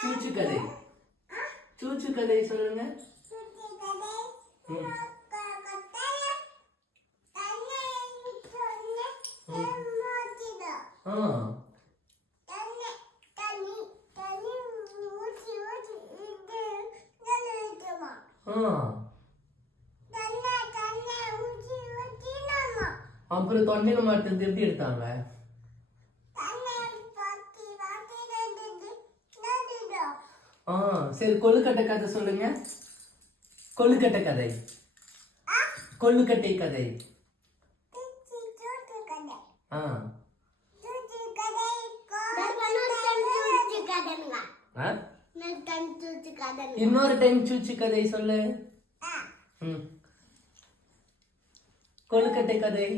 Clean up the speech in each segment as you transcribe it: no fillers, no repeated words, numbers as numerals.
சூச்சு கதை. சூச்சு கதை சொல்லுங்க. அப்புறம் தொண்டையில மாட்டது எப்படி எடுத்தாங்க? சரி, கொழுக்கட்டை கதை சொல்லுங்க. கொழுக்கட்டை கதை. கொழுக்கட்டை கதை. இன்னொரு டைம் சூச்சு கதை சொல்லு. கொழுக்கட்டை கதை.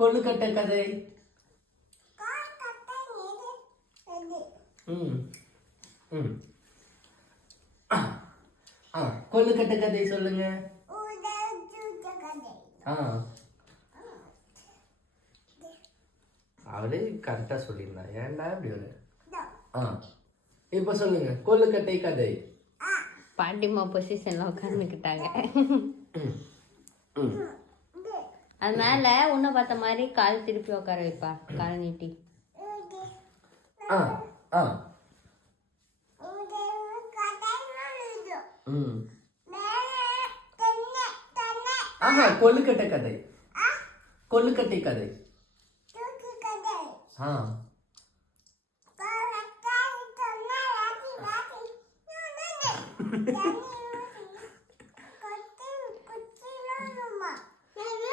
கொழுக்கட்டை கதை. கொழுக்கட்டை கதை சொல்லுங்க. அவளே கரெக்டா சொல்லியிருந்தா. ஏன்டா இப்படி ஒரு இப்ப சொல்லுங்க கொழுக்கட்டை கதை. பாட்டிமா பொசிஷன்ல உட்காந்துக்கிட்டாங்க. அதனால உன்னை பார்த்த மாதிரி கால் திருப்பி உட்கார வைப்பா. கால் நீட்டி. கொழுக்கட்டை கதை. கொழுக்கட்டை கதை.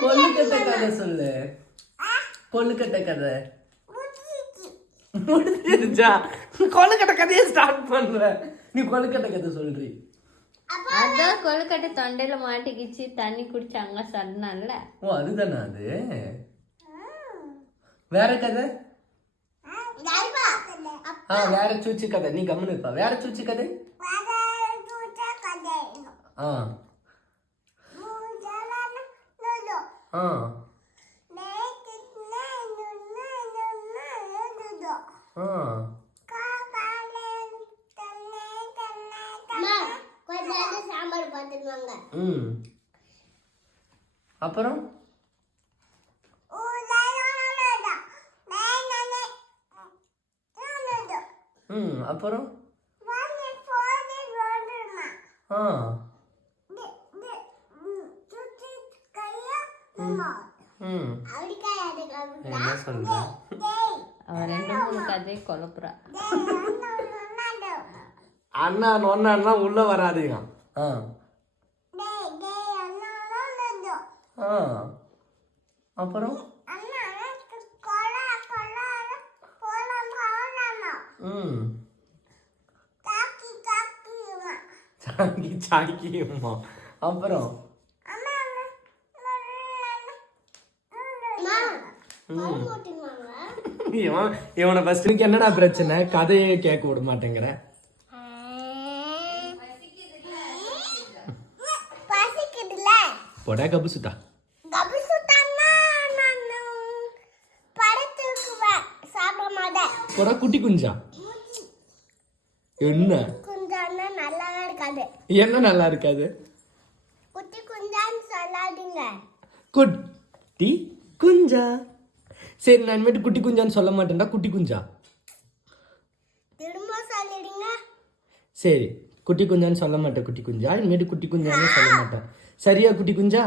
கொழுக்கட்டை கதை சொல்லு. கொழுக்கட்டை கதை முடிஞ்சிருச்சா? கொழுக்கட்டை கதையை ஸ்டார்ட் பண்ற. நீ கொழுக்கட்டை கதை சொல்றீ. அதான் கொழுக்கட்டை தொண்டையில மாட்டிக்கிச்சு, தண்ணி குடிச்சாங்க சொன்னால. ஓ, அதுதானா அது? வேற கதை? வேற சூச்சு கதை. நீ கம்முன்னு இருப்பா. வேற சூச்சு கதை. அப்புறம் அப்புறம் என்ன சொல்ற? அவன் 2-3 கதையை குழப்புறா. அண்ணா நொன்னா உள்ள வராதுங்க. அப்புறம் சாக்கி சாக்கியுமா? அப்புறம் இவனை ஃபர்ஸ்ட் என்னடா பிரச்சனை? கதையே கேட்க விட மாட்டேங்கிற. போடா கபுசுட்டா. போடா குட்டி குஞ்சா. என்ன என்ன நல்லா இருக்காது? குட்டி குஞ்சா. சரி, நான் இனிமேட்டு குட்டி குஞ்சான்னு சொல்ல மாட்டேன்டா. குட்டி குஞ்சா. சரி, குட்டி குஞ்சான்னு சொல்ல மாட்டேன். குட்டி குஞ்சா இனிமேட்டு குட்டி குஞ்சான்னு சொல்ல மாட்டேன். சரியா குட்டி குஞ்சா?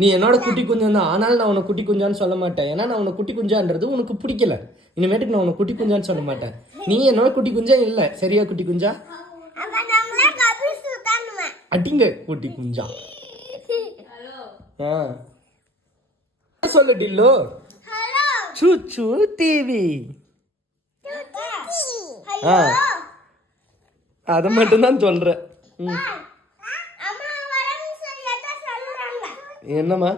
நீ என்னோட குட்டி குஞ்சம் தான். ஆனாலும் நான் உனக்கு குட்டி குஞ்சான்னு சொல்ல மாட்டேன். ஏன்னா நான் உனக்கு குட்டி குஞ்சான்றது உனக்கு பிடிக்கல. இனிமேட்டுக்கு நான் உனக்கு குட்டி குஞ்சான்னு சொல்ல மாட்டேன். நீ என்னோட குட்டி குஞ்சா இல்ல. சரியா குட்டி குஞ்சா? அடிங்க குட்டி குஞ்சா. சொல்லு டில்லோ. சூச்சு டிவி. அத மட்டும் தான் சொல்றேன். என்னம்மா?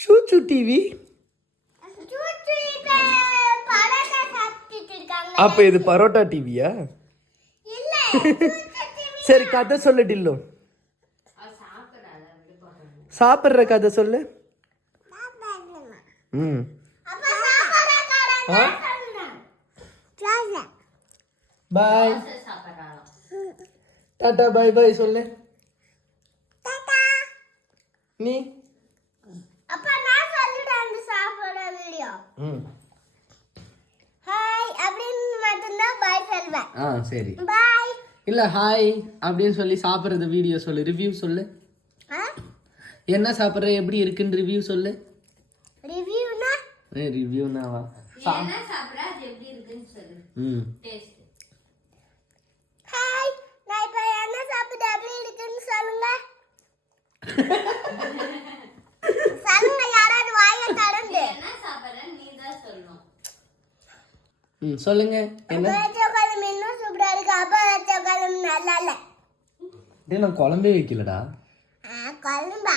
சூச்சு டிவி. அப்ப இது பரோட்டா டிவியா? சரி கதை சொல்லு டில்லு. சாப்பிட்ற கதை சொல்லு. ம் பாய் டாடா பாய் பாய் சொல்லு நீ. அப்பா நான் சொல்லிட்டேன் அந்த சாப்பிடுற வீடியோ. ஹாய் அப்படின்னு மட்டும்தான் பாய் சொல்வேன். சரி பாய் இல்ல ஹாய் அப்படின்னு சொல்லி சாப்பிட்றது வீடியோ சொல்லு. ரிவ்யூ சொல்லு. என்ன சாப்பிட்ற எப்படி இருக்குன்னு ரிவ்யூ சொல்லு. ரிவ்யூனா ரிவ்யூனாவா? என்ன சாப்பிட்ற அது எப்படி இருக்குன்னு சொல்லு. டேஸ்ட். ஹாய் நான் இப்ப என்ன சாப்பிட்டு எப்படி இருக்குன்னு சொல்லுங்க. சொல்லுங்க யாராவது வாயை திறந்து. என்ன சாப்பிட்றன்னு நீ தான் சொல்லணும். சொல்லுங்க. என்ன சோக்காலம் இன்னும் சூப்பரா இருக்கு. அப்பா சோக்காலம் நல்லா இல்ல. நான் குழம்பே வைக்கலடா. குழம்பா?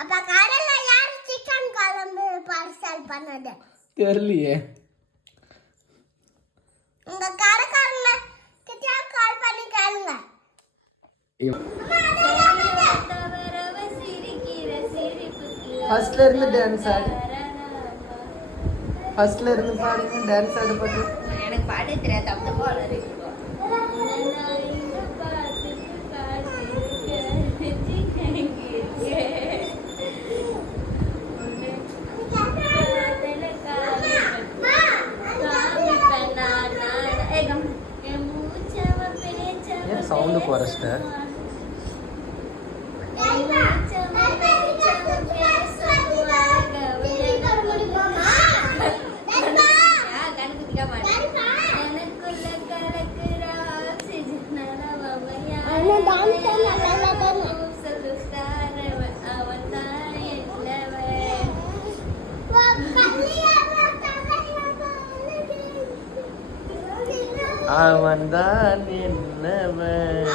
அப்ப கடையில யாரு சிக்கன் குழம்பு பார்சல் பண்ணது? தெரியலையே. உங்க கடைக்காரங்க கிட்ட கால் பண்ணி கேளுங்க. ஃபர்ஸ்ட்ல இருந்து டான்ஸ் ஆடு. ஃபர்ஸ்ட்ல இருந்து பாடுங்க. டான்ஸ் ஆடு பாட்டு. எனக்கு பாட தெரியாது. தப்பு போல இருக்கு. ஏன் சவுண்டு குறைச்சிட்ட? அவன்தான் என்னவன்.